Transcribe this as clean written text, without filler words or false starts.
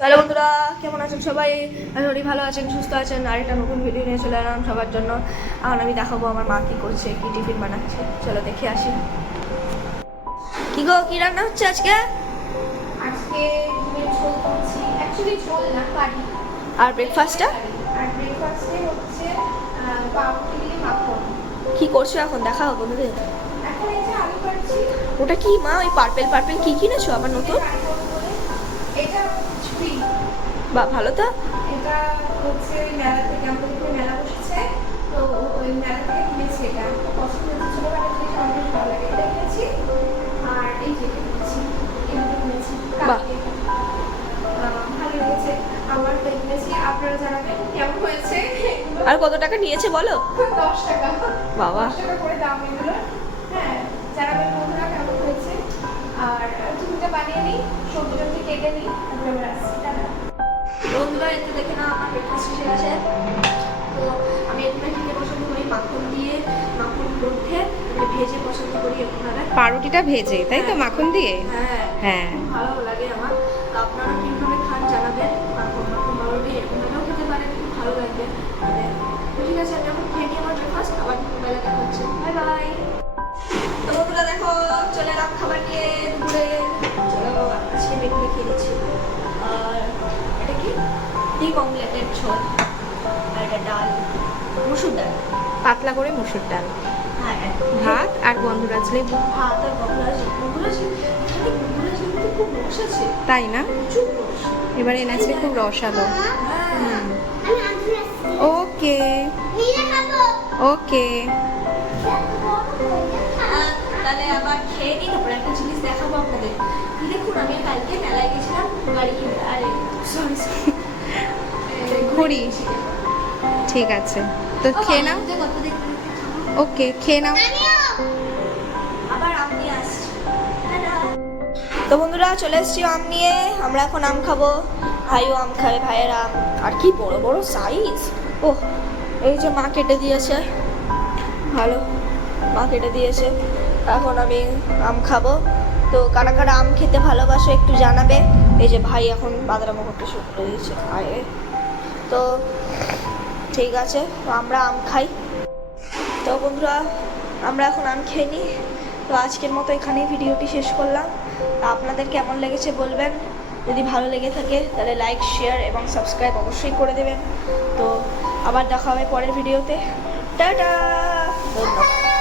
Hello বন্ধুরা, কেমন আছেন সবাই? আশা করি ভালো আছেন, সুস্থ আছেন। আর একটা নতুন ভিডিও নিয়ে চলে এলাম সবার জন্য। এখন আমি দেখাবো আমার মা কী করছে, কী টিফিন বানাচ্ছে। চলো দেখে আসি। কি গো, কী রান্না হচ্ছে আজকে? আজকে ডিমের ঝোল করছি, অ্যাকচুয়ালি ঝোল না, কারি। আর ব্রেকফাস্টটা? আর ব্রেকফাস্টে হচ্ছে পাউরুটি দিয়ে মাখন। কি করছো এখন, দেখাও বন্ধুদের। এখন এই যে আলু কাটছি। ওটা কি মা, ওই পার্পেল পার্পেল কি কিনেছো আবার নতুন? এটা ছুরি। বা ভালো তো। এটা হচ্ছে ওই মেলা থেকে, আমাদের এখানে মেলা বসেছে, তো ওই মেলা থেকে কিনেছি। এটা খুব পছন্দ হচ্ছে, ছোটোবেলা থেকে আমার বেশ ভালো লাগে। এটা কিনেছি। আর এই যে এটা কিনেছি, এগুলো কিনেছি বাহ। কালকে। ভালো লেগেছে আমার, তো কিনেছি। আপনারা জানাবেন কেমন হয়েছে। আর কত টাকা নিয়েছে বলো? 10 টাকা। বাবা। 10 টাকা করে দাম এগুলো। হ্যাঁ, জানাবেন বন্ধুরা কেমন হয়েছে। আর টিফিনটা বানিয়ে নিই, সবজি টবজি কেটে নিই, তারপরে আবার আসছি। টাটা। বন্ধুরা, এতে দেখে না আমার ব্রেকফাস্ট এসে গেছে। তো আমি এখানে খেতে পছন্দ করি মাখন দিয়ে, মাখন মধ্যে মানে ভেজে পছন্দ করি এরকমভাবে। পাউরুটিটা ভেজে, তাই তো, মাখন দিয়ে? হ্যাঁ হ্যাঁ। খুব ভালো লাগে আমার। তো আপনারা কীভাবে খান জানাবেন। মাখন মাখন পাউরুটি এরকমভাবেও খেতে পারেন, খুব ভালো লাগবে মানে। তো ঠিক আছে, আমি এখন খেয়ে নিই আমার ব্রেকফাস্ট, আবার দুপুরবেলা দেখা হচ্ছে। Bye bye. তো বন্ধুরা দেখো, চলে এলাম খাবার নিয়ে দুপুরে। চলো আজকে বেগুনি খেয়ে নিচ্ছি। আর এটা কি, ডিম অমলেটের ঝোল। আর এটা ডাল, মুসুর ডাল। পাতলা করে মসুর ডাল, হ্যাঁ ভাত আর গন্ধরাজ লেবু। ভাত আর গন্ধরাজ। গন্ধরাজ এখানে গন্ধরাজ লেবুতে খুব রস আছে, তাই না? প্রচুর রস। এবারে এনেছে খুব রসালো। হ্যাঁ। ওকে ওকে। তাহলে আবার খেয়ে নিই, তারপরে একটা জিনিস দেখাবো আপনাদের। কি দেখুন, আমি কালকে মেলায় গেছিলাম গাড়ি কিনতে। আরে সরি ঘুড়ি। ঠিক আছে, তো খেয়ে নাও। কত দেখতে ওকে, খেয়ে নাও। আবার আম নিয়ে আসছি। তো বন্ধুরা, চলে এসেছি আম নিয়ে। আমরা এখন আম খাবো। ভাইও আম খাবে, ভাইয়ের আম। আর কি বড় বড় সাইজ! ওহ, এই যে মা কেটে দিয়েছে, ভালো, মা কেটে দিয়েছে। এখন আমি আম খাবো। তো কারা কারা আম খেতে ভালোবাসো একটু জানাবে। এই যে ভাই এখন বাদরামো করতে শুরু করে দিয়েছে, খায়। তো ঠিক আছে, তো আমরা আম খাই। তো বন্ধুরা, আমরা এখন আম খেয়ে নিই। তো আজকের মতো এখানেই ভিডিওটি শেষ করলাম। তা আপনাদের কেমন লেগেছে বলবেন। যদি ভালো লেগে থাকে তাহলে লাইক, শেয়ার এবং সাবস্ক্রাইব অবশ্যই করে দেবেন। তো আবার দেখা হবে পরের ভিডিওতে। টাটা। ধন্যবাদ।